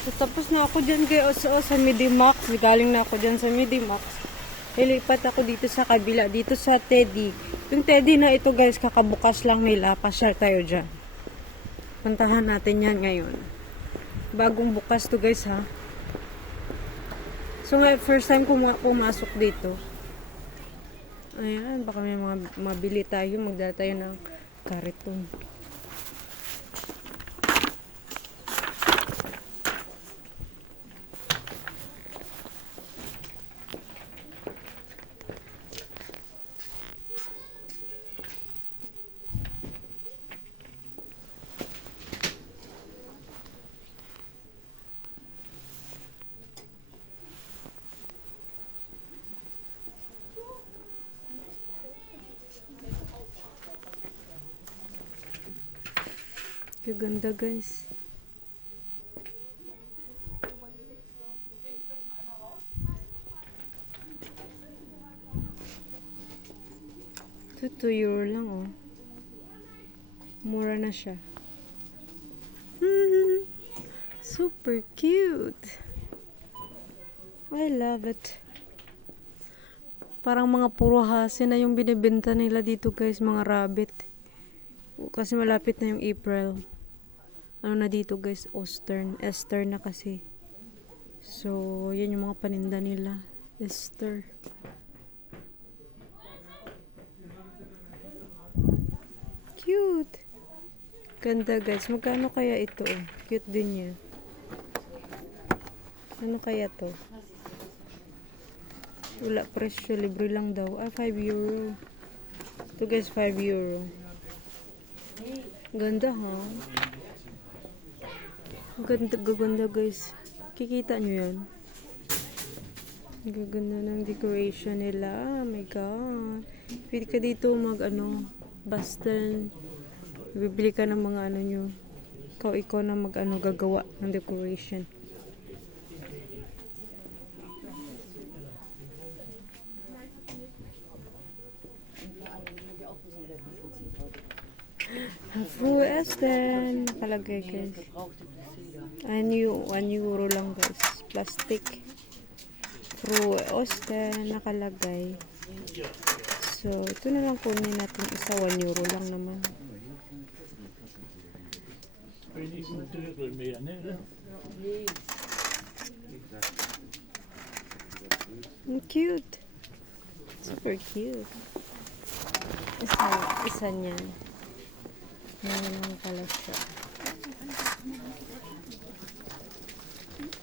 Tapos na ako dyan sa Medimax. Galing na ako dyan sa Medimax. Ilipat ako dito sa kabila, dito sa Teddy. Yung Teddy na ito guys, kakabukas lang nila. Pasyal tayo dyan. Puntahan natin yan ngayon. Bagong bukas to guys ha. So first time pumasok dito. Ayan, baka may mga mabili tayo. Magdala tayo ng kariton. Ganda guys. Ito 2 euro lang oh. Mura na siya. Super cute. I love it. Parang mga puro hase na yung binibenta nila dito guys, mga rabbit. Kasi malapit na yung April. Ano na dito guys, Easter na kasi. So, yan yung mga paninda nila. Easter. Cute. Ganda guys. Magkano kaya ito? Cute din yan. Ano kaya to? Wala presyo. Libre lang daw. 5 euro. Ito guys, 5 euro. Ganda ha? Gaganda guys. Kikita nyo yan. Gaganda ng decoration nila. Oh my god. Pwede ka dito bastan. Bibili ka ng mga nyo. Ikaw na gagawa ng decoration. Fruit Esten. Nakalagay guys. 1 euro lang guys. Plastic. Fruit Esten. Nakalagay. So, ito na lang kunin natin isa. 1 euro lang naman. Cute. Super cute. Isa niyan. Ngayon pala siya.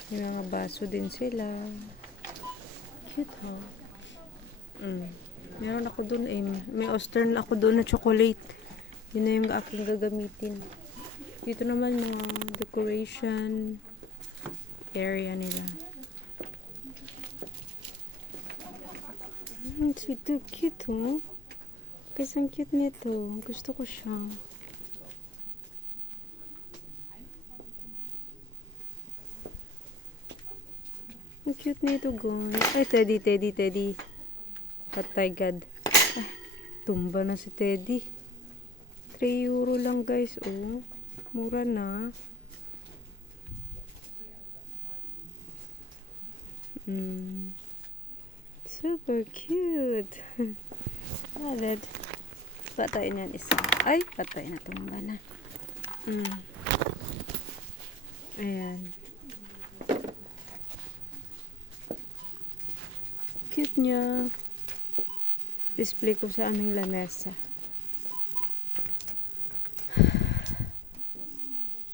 May mga baso din sila. Cute ha? Meron ako dun may Eastern ako dun na chocolate. Yun na yung aking gagamitin. Dito naman mga decoration area nila. Ito cute oh. Kasi ang cute nito. Gusto ko siya. Ang cute nito guys. Ay, Teddy. Patay God. Ay, tumba na si Teddy. 3 euro lang guys. Oh, mura na. Super cute. Love it. Patay na isa. Ay, patay na. Tumba na. Ayan. Cute niya. Display ko sa aming lamesa.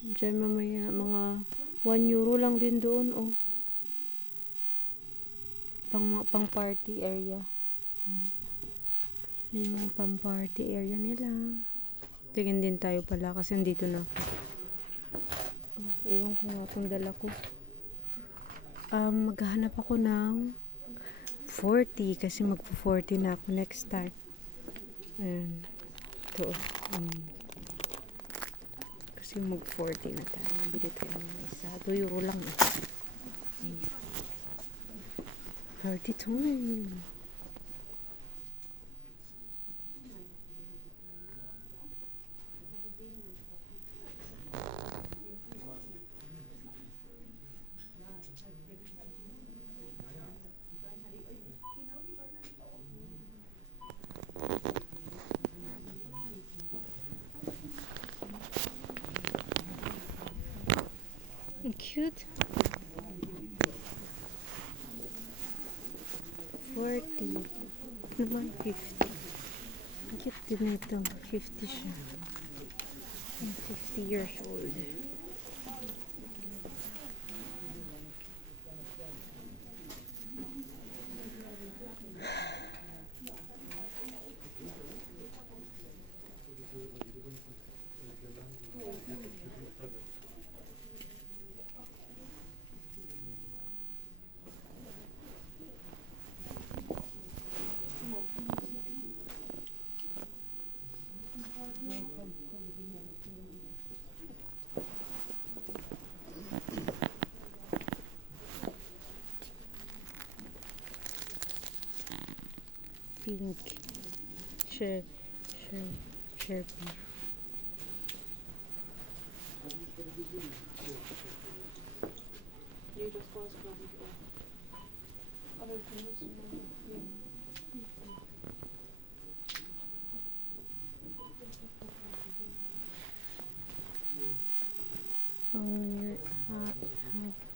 Diyan mamaya mga 1 euro lang din doon oh. Pang party area. Yan yung pang party area nila. Tingin din tayo pala kasi nandito na ako. Iwan ko nga kung dala ko. Maghahanap ako ng 40 kasi magpo-40 na ako next time. Ayan. Ito. Kasi mag-40 na tayo. Bili tayo ng isa. 2 euro lang. 32. Cute. 40. Naman 50. Ang cute din ito. 50 siya. 50 years old. Pink. Sharpie.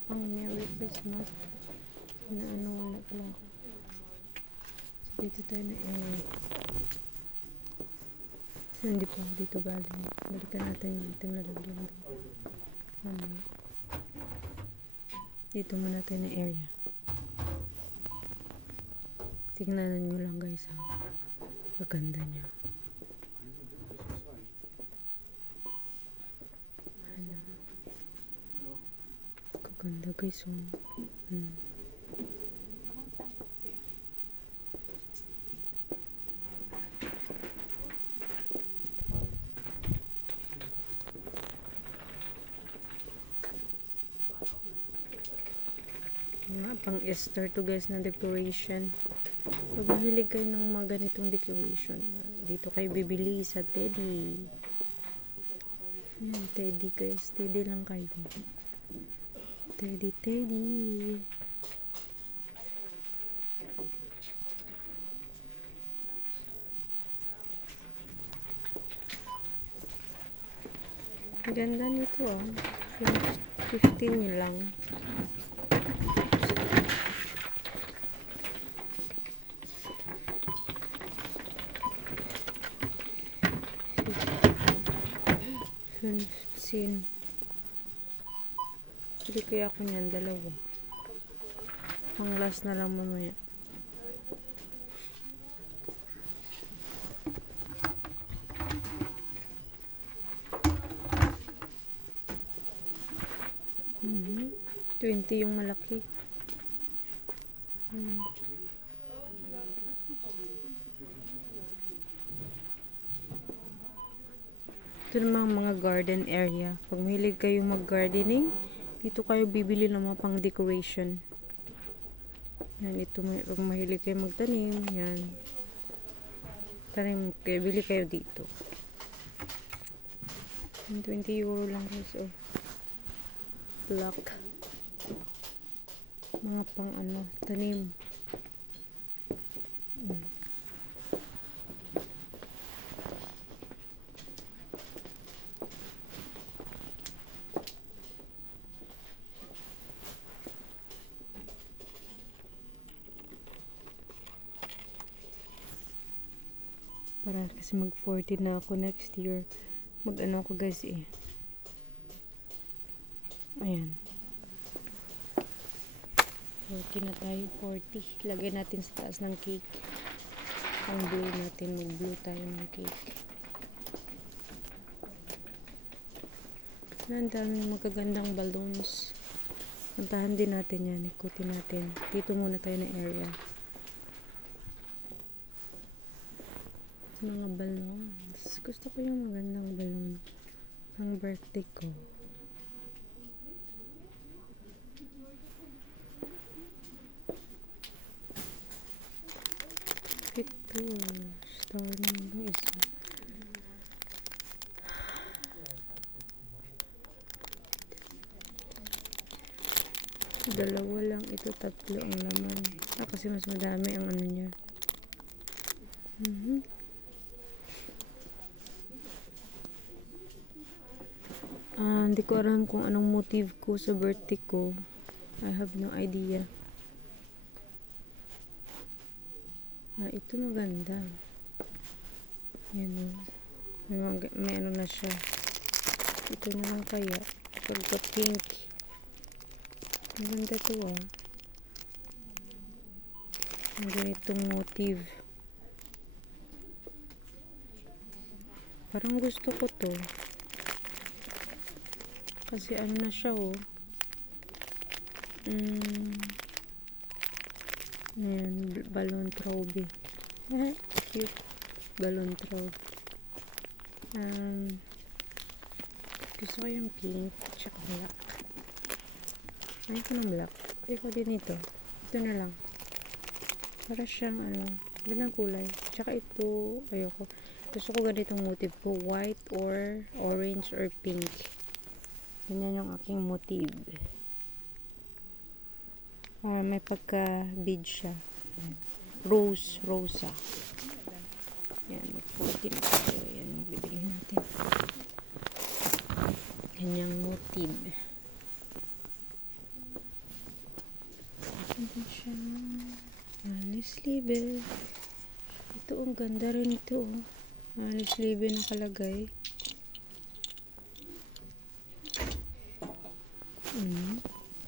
Pang Merry Christmas. Na ano, wala pala ako. Dito tayo na hindi pa ako dito galing. Balikan natin yung itong lalagyan doon. Dito muna tayo na area. Tingnan nyo lang guys, ha. Maganda niya. Ano? Maganda guys, pang Easter to guys na decoration. Pag mahilig kayo ng mga ganitong decoration, dito kayo bibili sa Teddy. Yan, Teddy guys. Teddy lang kayo. Teddy. Ganda nito, oh. 15 lang. Sin. Hindi kaya ako niyan, dalawa. Ang last na lang mamaya. Mm-hmm. 20 yung malaki. Ito namang mga garden area. Pag mahilig kayo mag-gardening, dito kayo bibili ng mga pang decoration. Yan, ito pag mahilig kayo magtanim, yan. Tanim kayo, bili kayo dito. 20 euro lang guys, oh. Black. Mga pang ano, tanim. Para kasi mag 40 na ako next year. Mag ano ako guys Ayan. 40 na tayo. 40. Lagay natin sa taas ng cake. Ang blue natin. Mag-blue tayo ng cake. Ang daming magagandang balloons. Puntahan din natin yan. Ikutin natin. Dito muna tayo na area. Mga balloons. Gusto ko yung magandang balloon. Ang birthday ko. Ito. Star ng isa. Dalawa lang ito. Tatlo ang laman. Kasi mas madami ang ano niya. Hindi ko alam kung anong motive ko sa birthday ko. I have no idea. Ito maganda. Yan o. May ano na siya. Ito na lang kaya. Pagka pink. Maganda to ah. Ang ganitong motive. Parang gusto ko to. Kasi ano na siya oh. Ayan, balon traube. Cute. Balon traube. Gusto ko yung pink tsaka black. Ayoko ng black. Ayoko din ito. Ito na lang. Para siyang ano, gandang kulay. Tsaka ito, ayoko. Gusto ko ganitong motive ko. White or orange or pink. Ganyan yung aking motive. May pagka-bead siya. Rose, rosa. Yan, mag-14 na tayo. Yan, bibili natin. Ganyang motive. Ito siya. Sleeve. Ito, ang ganda rin ito. Sleeve nakalagay.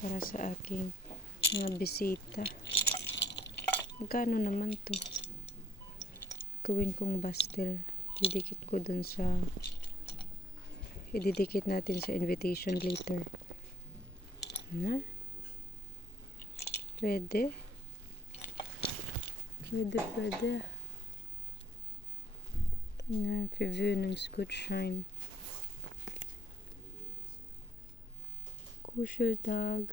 Para sa aking mga bisita. Magkano naman to? Gawin kong pastel. Didikit ko dun sa ididikit natin sa invitation later. Pwede. Preview ng Scoot Shine. Kushel tag.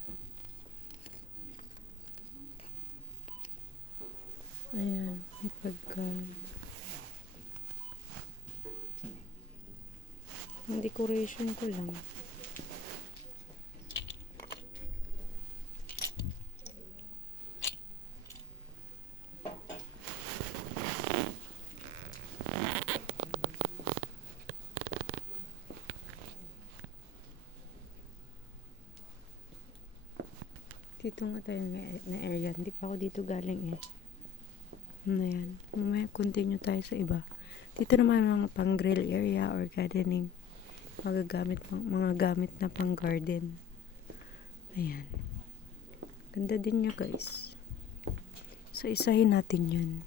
Ayan, may pagka ang decoration ko lang. Dito nga tayo na area. Hindi pa ako dito galing eh. Ayan. Mamaya continue tayo sa iba. Dito naman mga pang grill area or gardening. Mga gamit na pang garden. Ayan. Ganda din niya guys. So isahin natin yun.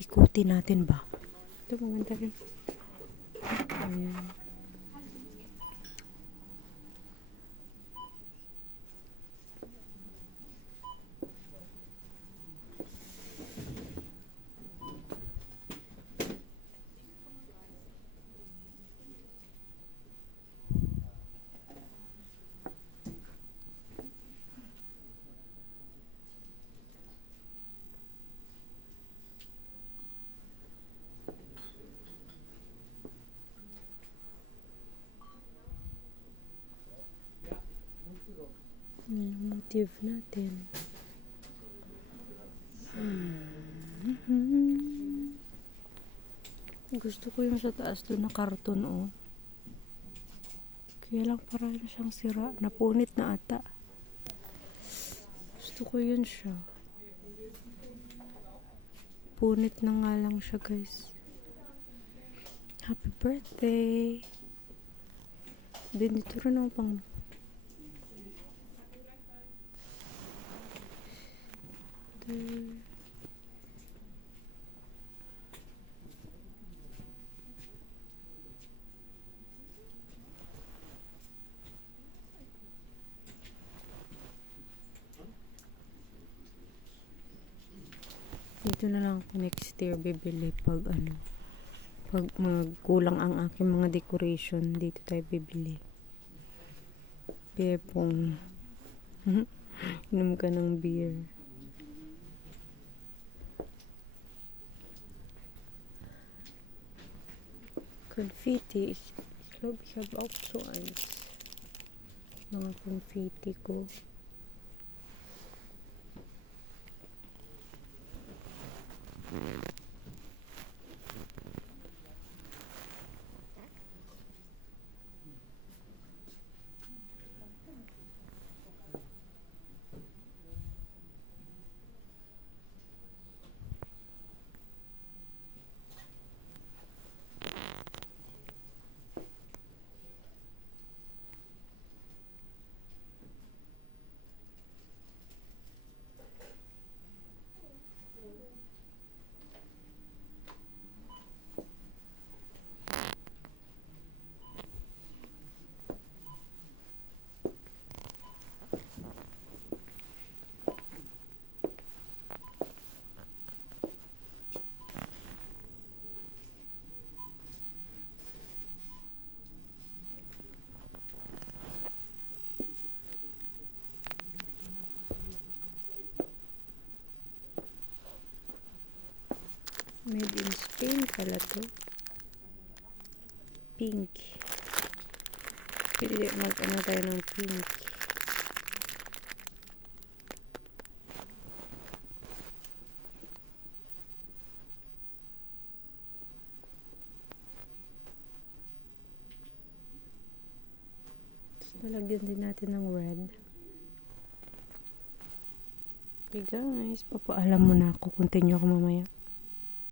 Ikutin natin ba? Ito maganda rin. Ayan. Motive natin. Gusto ko yung sa taas doon na karton oh. Kaya lang parang siyang sira. Napunit na ata. Gusto ko yun siya. Punit na nga lang siya guys. Happy birthday! Then dito rin ako pang dito na lang ako next year bibili pag magkulang ang aking mga decoration. Dito tayo bibili. Beer pong inom ka ng beer. Confetti. Ich glaube, ich habe auch so eins. Mga confetti ko. Made in Spain pala to. Pink. Pili mag-ano tayo ng pink. Tapos nalagyan din natin ng red. Okay guys, papaalam mo na ako. Continue ako mamaya.